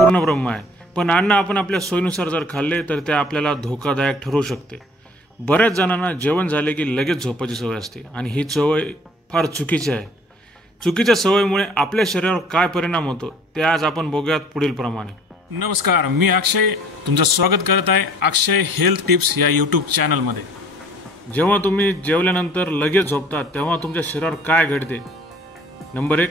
पूर्ण ब्रह्म आहे, पण अन्न आपण आपल्या सोयीनुसार जर खाल्ले तर ते आपल्याला धोकादायक ठरू शकते। बऱ्याच जणांना जेवण झाले की लगेच झोपायची सवय असते आणि ही सवय फार चुकीची आहे। चुकीच्या सवयीमुळे आपल्या शरीरावर काय परिणाम होतो ते आज आपण बघूयात पुढील प्रमाणे। नमस्कार, मी अक्षय तुमचं स्वागत करत आहे अक्षय हेल्थ टिप्स या यूट्यूब चॅनलमध्ये। जेव्हा तुम्ही जेवल्यानंतर लगेच झोपता तेव्हा तुमच्या शरीरावर काय घडते? नंबर 1,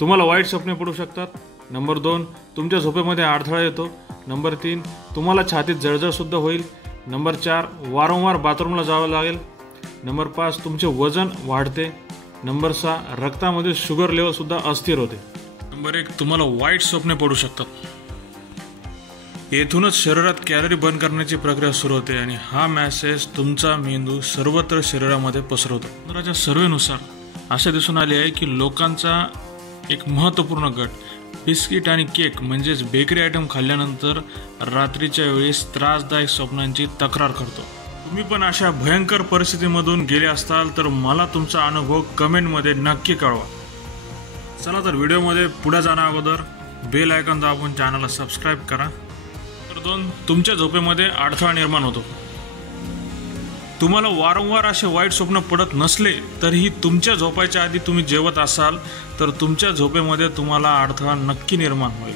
तुम्हाला वाईट स्वप्ने पडू शकतात। नंबर 2, तुमच्या झोपेमध्ये अडथळा येतो। नंबर 3, तुम्हाला छातीत जळजळ सुद्धा होईल। नंबर 4, वारंवार बाथरूमला जावं लागेल। नंबर 5, तुमचे वजन वाढते। नंबर 6, रक्तामध्ये शुगर लेवल सुद्धा अस्थिर होते। नंबर 1, तुम्हाला वाईट स्वप्ने पडू शकतात। येथूनच शरीरात कॅलरी बर्न करण्याची प्रक्रिया सुरू होते आणि हा मेसेज तुमचा मेंदू सर्वत्र शरीरामध्ये पसरवतो। तंत्राच्या सर्वेनुसार असे दिसून आले आहे की लोकांचा एक महत्त्वपूर्ण गट बिस्किट आणि केक म्हणजेच बेकरी आयटम खाल्ल्यानंतर रात्रीच्या वेळेस त्रासदायक स्वप्नांची तक्रार करतो। तुम्ही पण अशा भयंकर परिस्थितीमधून गेले असताल तर मला तुमचा अनुभव कमेंटमध्ये नक्की कळवा। चला तर व्हिडिओमध्ये पुढे जाण्या अगोदर बेल आयकॉन दाबून चॅनलला सबस्क्राईब करा। नंबर 2, तुमच्या झोपेमध्ये अडथळा निर्माण होतो। तुम्हाला वारंवार असे वाईट स्वप्न पडत नसले तरीही तुमच्या झोपायच्या आधी तुम्ही जेवत असाल तर तुमच्या झोपेमध्ये तुम्हाला अडथळा नक्की निर्माण होईल।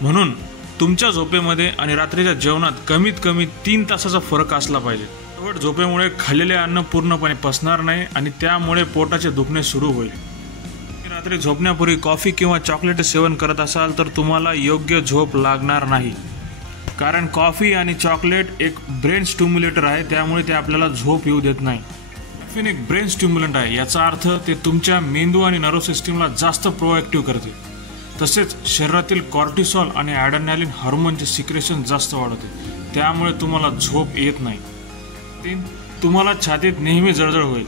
म्हणून तुमच्या झोपेमध्ये आणि रात्रीच्या जेवणात कमीत कमी 3 तासाचा फरक असला पाहिजे। शेवट झोपेमुळे खाल्लेले अन्न पूर्णपणे पचणार नाही आणि त्यामुळे पोटाचे दुखणे सुरू होईल। रात्री झोपण्यापूर्वी कॉफी किंवा चॉकलेट सेवन करत असाल तर तुम्हाला योग्य झोप लागणार नाही, कारण कॉफी आणि चॉकलेट एक ब्रेन स्टिम्युलेटर आहे, त्यामुळे ते आपल्याला झोप येऊ देत नाही। कॉफीन एक ब्रेन स्टिम्युलंट आहे, याचा अर्थ ते तुमच्या मेंदू आणि नर्व सिस्टीमला जास्त प्रोएक्टिव्ह करते। तसेच शरीरातील कॉर्टिसॉल आणि ॲड्रेनालिन हार्मोनचे सिक्रेशन जास्त वाढवते, त्यामुळे तुम्हाला झोप येत नाही। 3, तुम्हाला छातीत नेहमी जळजळ होईल।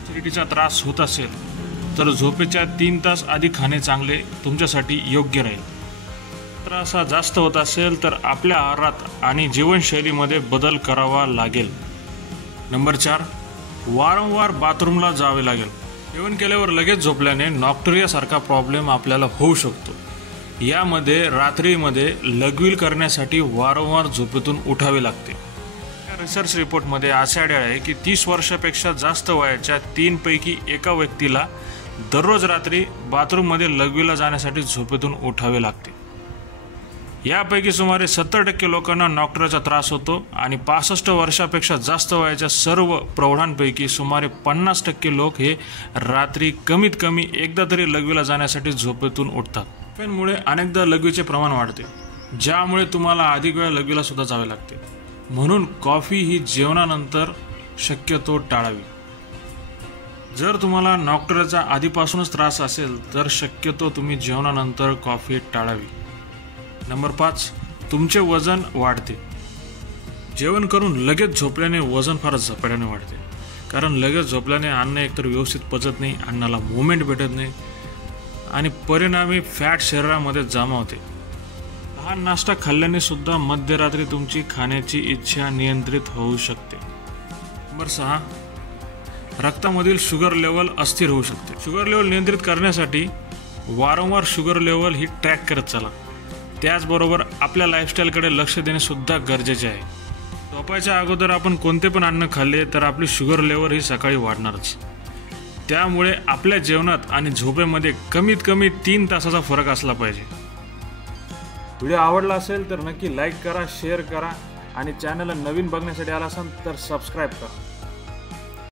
ॲसिडिटीचा त्रास होत असेल तर झोपेच्या 3 तास आधी खाणे चांगले तुमच्यासाठी योग्य राहील। त्रास जास्त होत असेल तर आपल्या आहारात आणि जीवनशैलीमध्ये बदल करावा लागेल। नंबर 4, वारंवार बाथरूमला जावे लागेल। जेवण केल्यावर लगेच झोपल्याने नॉक्टुरिया सारखा प्रॉब्लेम आपल्याला होऊ शकतो। यामध्ये रात्रीमध्ये लघवील करण्यासाठी वारंवार झोपेतून उठावे लागते। या रिसर्च रिपोर्टमध्ये असे आढळले की 30 वर्षापेक्षा जास्त वयाच्या 3 पैकी एका व्यक्तीला दररोज रात्री बाथरूममध्ये लघवीला जाण्यासाठी झोपेतून उठावे लागते। यापैकी सुमारे 70% लोकांना नॉक्टुरियाचा त्रास होतो आणि 65 वर्षापेक्षा जास्त वयाच्या सर्व प्रौढांपैकी सुमारे 50% लोक हे रात्री कमीत कमी एकदा तरी लघवीला जाण्यासाठी झोपेतून उठतात। कॅफेनमुळे अनेकदा लघवीचे प्रमाण वाढते, ज्यामुळे तुम्हाला अधिक वेळ लघवीला सुद्धा जावे लागते। म्हणून कॉफी ही जेवणानंतर शक्यतो टाळावी। जर तुम्हाला नॉक्टुरियाचा आधीपासूनच त्रास असेल तर शक्यतो तुम्ही जेवणानंतर कॉफी टाळावी। नंबर 5, तुमचे वजन वाढते। जेवण करून लगेच झोपल्याने वजन फार झपाट्याने वाढते, कारण लगेच झोपल्याने अन्न एकतर व्यवस्थित पचत नाही, अन्नाला मूवमेंट भेटत नाही आणि परिणामी फॅट शरीरामध्ये जमा होते। लहान नाश्ता खाल्ल्याने सुद्धा मध्यरात्री तुमची खाण्याची इच्छा नियंत्रित होऊ शकते। नंबर 6, रक्तामधील शुगर लेवल अस्थिर होऊ शकते। शुगर लेवल नियंत्रित करण्यासाठी वारंवार शुगर लेवल ही ट्रॅक करत चला। त्याचबरोबर आपल्या लाईफस्टाईलकडे लक्ष देणे सुद्धा गरजेचे आहे। झोपायच्या अगोदर आपण कोणते पण अन्न खाल्ले तर आपली शुगर लेवल ही सकाळी वाढणारच, त्यामुळे आपल्या जेवणात आणि झोपेमध्ये कमीत कमी 3 तासाचा फरक असला पाहिजे। व्हिडिओ आवडला असेल तर नक्की लाईक करा, शेअर करा आणि चॅनलला नवीन बघण्यासाठी आला असाल तर सबस्क्राईब करा।